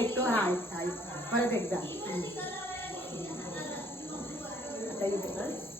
ऐकतो हा ऐक परत एकदा आता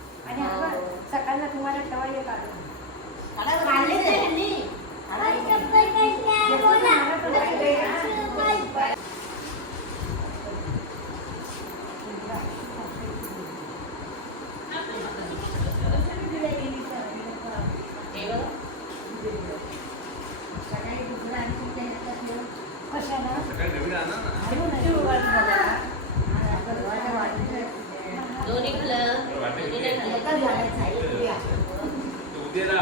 आणि सकाळला तुम्हाला ठेवा येतात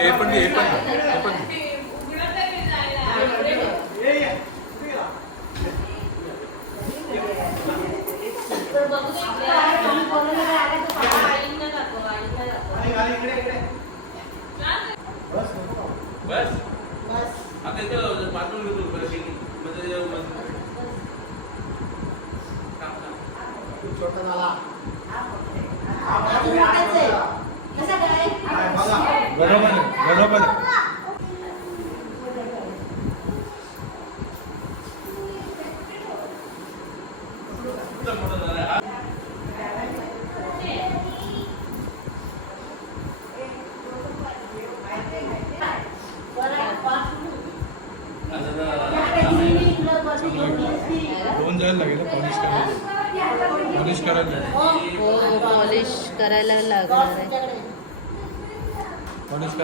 เอพันดีเอเปิ้ลเอเปิ้ Guárdamelo.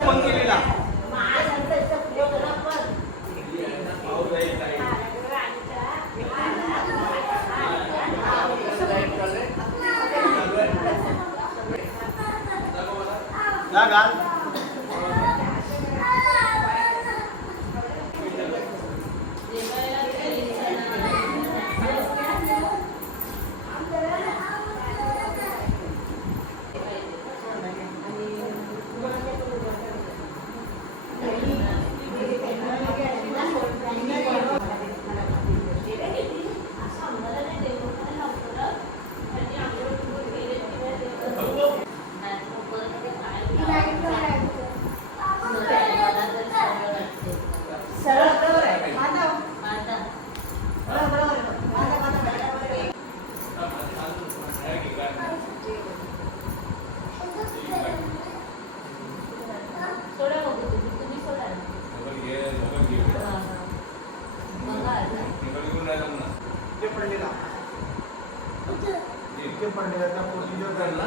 分给你了。इतके पडले आता प्रोसिजर झाला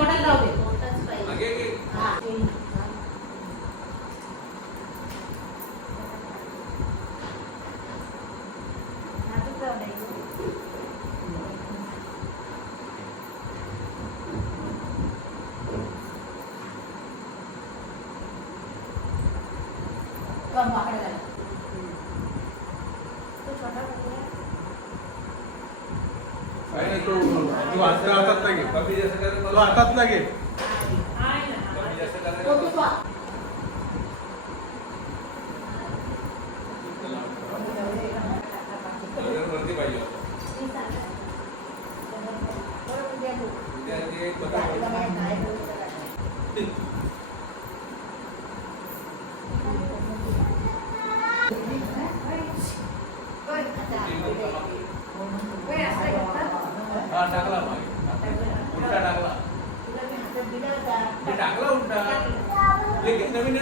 മോഡൽ हातातला घे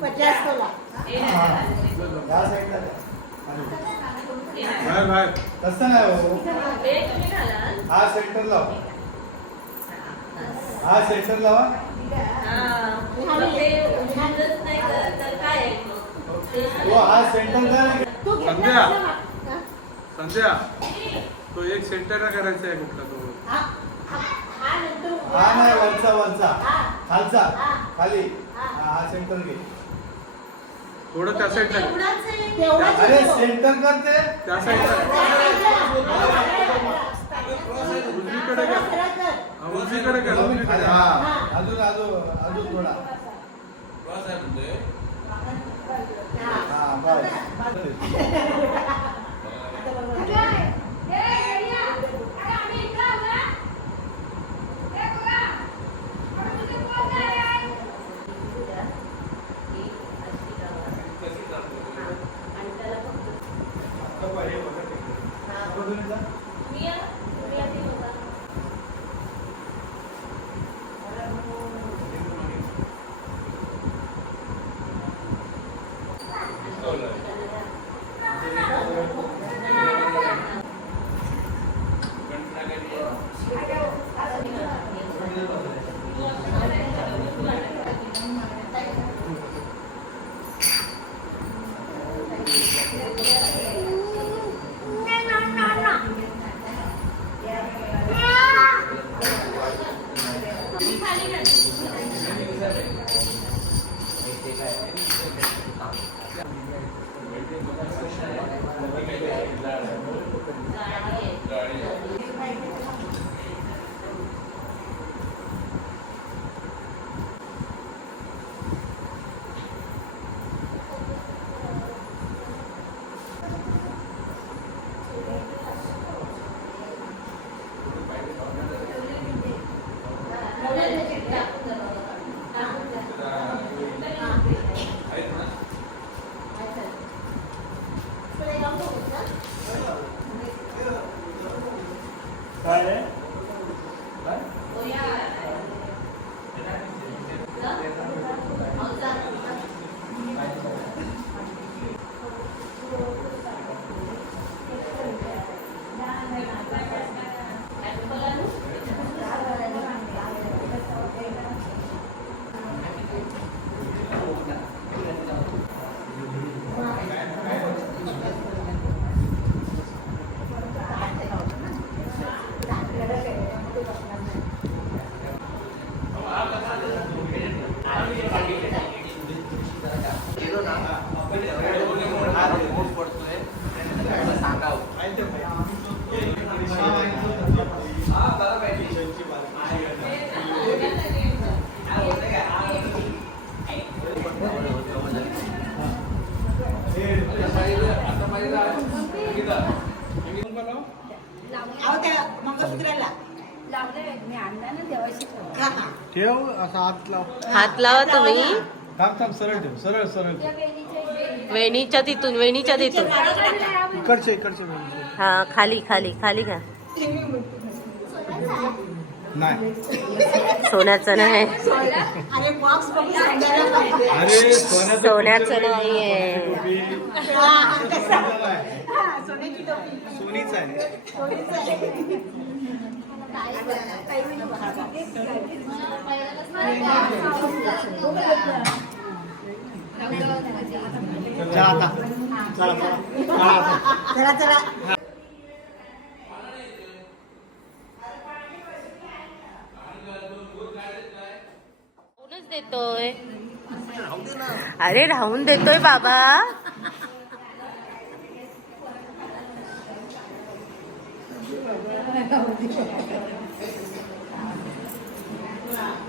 पचास तोला तसं नाही हो हा सेंटर लाव हा सेंटर लावा हो हा सेंटर लावा संध्या. संध्या तो एक सेंटरला करायचा आहे कुठला तो? हा नाही वरचा वरचा. खालचा. खाली. हा. सेंटर घे. थोडं त्या साईडला अरे सेंटर करते? त्या साईडला उजवीकडे कर. उजवीकडे हा अजून अजून अजून थोडा. हा. बरं happened? 来，来。ठेव असा हात लाव. हात लावा तुम्ही. थांब थांब सरळ ठेव सरळ सरळ वेणीच्या तिथून वेणीच्या तिथून. इकडचे इकडचे हा खाली खाली खाली घ्या. नाही. सोन्याचं नाही. सोन्याचं नाही आहे. चला चला देतोय अरे राहून देतोय बाबा. 但我太了